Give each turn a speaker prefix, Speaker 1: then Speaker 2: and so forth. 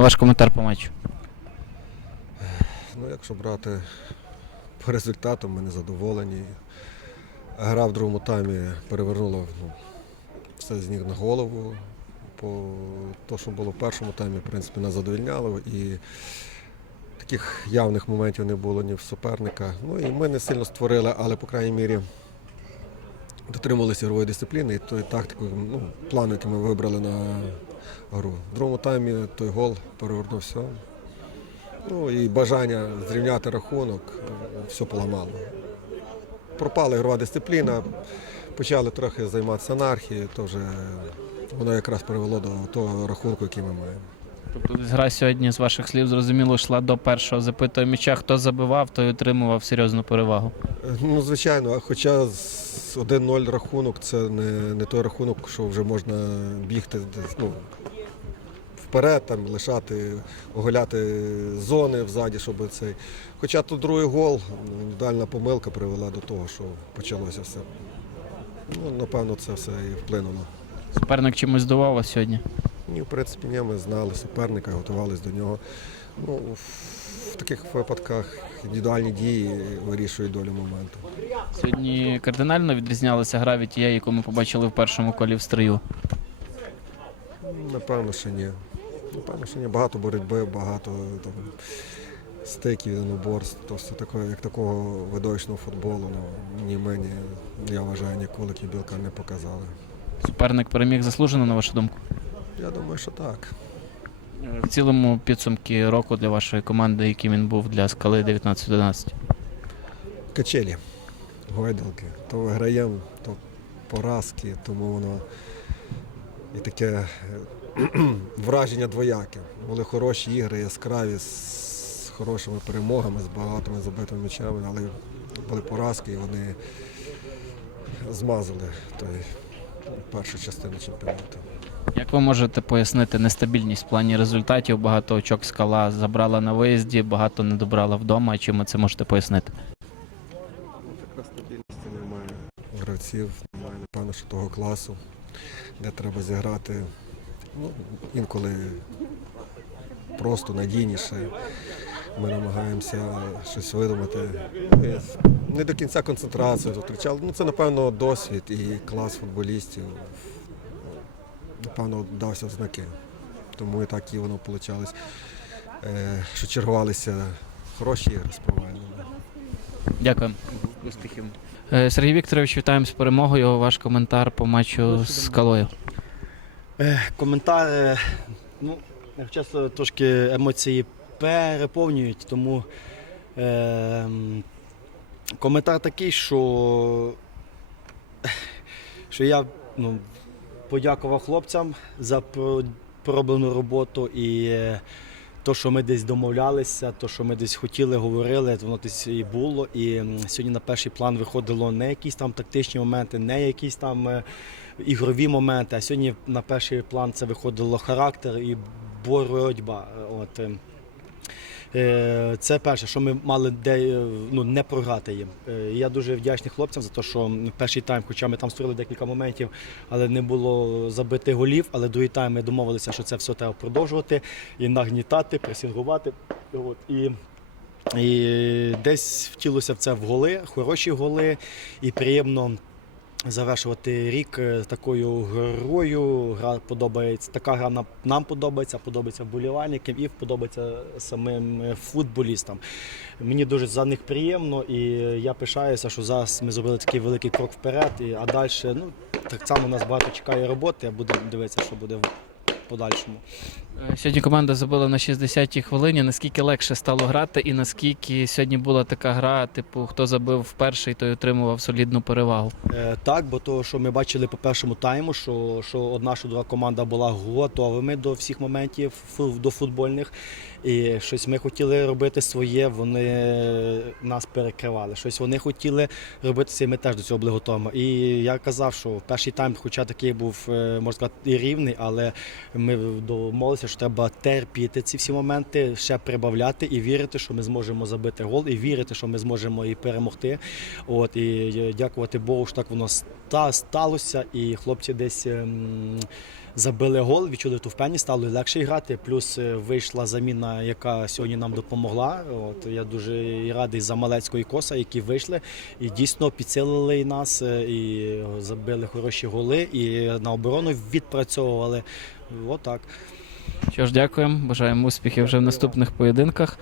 Speaker 1: Ваш коментар по матчу.
Speaker 2: Ну, якщо брати по результатам, ми не задоволені. Гра в другому таймі перевернула ну, все з ніг на голову. По те, що було в першому таймі, в принципі, нас задовільняло. І таких явних моментів не було ні в суперника. Ну і ми не сильно створили, але, по крайній мірі, дотримувалися ігрової дисципліни і тої тактики, ну, плану, який ми вибрали на гру. В другому таймі той гол перевернув все. Ну і бажання зрівняти рахунок, все поламало. Пропала ігрова дисципліна, почали трохи займатися анархією, то вже воно якраз привело до того рахунку, який ми маємо.
Speaker 1: Тобто гра сьогодні, з ваших слів, зрозуміло, йшла до першого запитого м'яча. Хто забивав, той отримував серйозну перевагу.
Speaker 2: Ну, звичайно, хоча 1-0 рахунок це не, не той рахунок, що вже можна бігти ну, вперед, там, лишати, оголяти зони взаді, щоб цей. Хоча тут другий гол, індивідуальна помилка привела до того, що почалося все. Ну, напевно, це все і вплинуло.
Speaker 1: Суперник чимось здивував сьогодні.
Speaker 2: Ні, в принципі, ні, ми знали суперника, готувалися до нього. Ну, в таких випадках індивідуальні дії вирішують долю моменту.
Speaker 1: Сьогодні кардинально відрізнялася гра від тієї, яку ми побачили в першому колі в стрию.
Speaker 2: Напевно, що ні. Напевно, що ні. Багато боротьби, багато там, стиків, єдиноборств. То все таке, як такого видовищного футболу, ну, ні ми, ні, я вважаю, ні Кулик, ні не показали.
Speaker 1: Суперник переміг заслужено, на вашу думку.
Speaker 2: Я думаю, що так.
Speaker 1: В цілому підсумки року для вашої команди, яким він був для скали 19-11.
Speaker 2: Качелі, гойдалки. То виграємо, то поразки, тому воно і таке е, враження двояке. Були хороші ігри, яскраві, з хорошими перемогами, з багатими забитими м'ячами, але були поразки і вони змазали той першу частину чемпіонату.
Speaker 1: Як ви можете пояснити нестабільність в плані результатів? Багато очок скала забрала на виїзді, багато не добрала вдома. Чим ви це можете пояснити?
Speaker 2: Така стабільності немає гравців, немає, напевно, що того класу, де треба зіграти. Ну, інколи просто надійніше. Ми намагаємося щось видумати. Не до кінця концентрацію втрачали. Ну, це, напевно, досвід і клас футболістів. Напевно, дався в знаки. Тому і так і воно вийшло, що чергувалися хороші ігри провальними.
Speaker 1: Дякую. Успіхів. Е, Сергій Вікторович, вітаємо з перемогою. Ваш коментар по матчу з скалою.
Speaker 3: Е, Коментар, е, ну, часто трошки емоції переповнюють, тому е, коментар такий, що, що я ну, подякував хлопцям за про- пророблену роботу і е, то, що ми десь домовлялися, то, що ми десь хотіли, говорили, воно десь і було. І сьогодні на перший план виходило не якісь там тактичні моменти, не якісь там. е, ігрові моменти. А сьогодні на перший план це виходило характер і боротьба. От. Е, Це перше, що ми мали де, е, ну, не програти їм. Е, Я дуже вдячний хлопцям за те, що перший тайм, хоча ми там створили декілька моментів, але не було забитих голів. Але другий тайм ми домовилися, що це все треба продовжувати і нагнітати, пресінгувати. От. І і десь втілося в це в голи, хороші голи, і приємно завершувати рік е, такою грою. Гра подобається. Така гра нам, подобається, подобається вболівальникам і подобається самим е, футболістам. Мені дуже за них приємно, і я пишаюся, що зараз ми зробили такий великий крок вперед. І, а далі ну, так само нас багато чекає роботи. Я буду дивитися, що буде подальшому.
Speaker 1: Е, Сьогодні команда забила на 60-й хвилині. Наскільки легше стало грати, і наскільки сьогодні була така гра, типу, хто забив перший, той отримував солідну перевагу.
Speaker 3: Е, Так, бо то, що ми бачили по першому тайму, що, що одна, що друга команда була готовими до всіх моментів до футбольних. І щось ми хотіли робити своє, вони нас перекривали. Щось вони хотіли робити це, ми теж до цього були готові. І я казав, що перший тайм, хоча такий був, е, можна сказати, і рівний, але Ми домовилися, що треба терпіти ці всі моменти, ще прибавляти і вірити, що ми зможемо забити гол, і вірити, що ми зможемо і перемогти. От і дякувати Богу, що так воно сталося. І хлопці десь. Забили гол, відчули ту впевненість, стало легше грати. Плюс е, вийшла заміна, яка сьогодні нам допомогла. От я дуже радий за Малецького і Коса, які вийшли і дійсно підсилили нас, е, і забили хороші голи, і на оборону відпрацьовували. Отак.
Speaker 1: Що ж, дякуємо. Бажаємо успіхів вже в наступних поєдинках.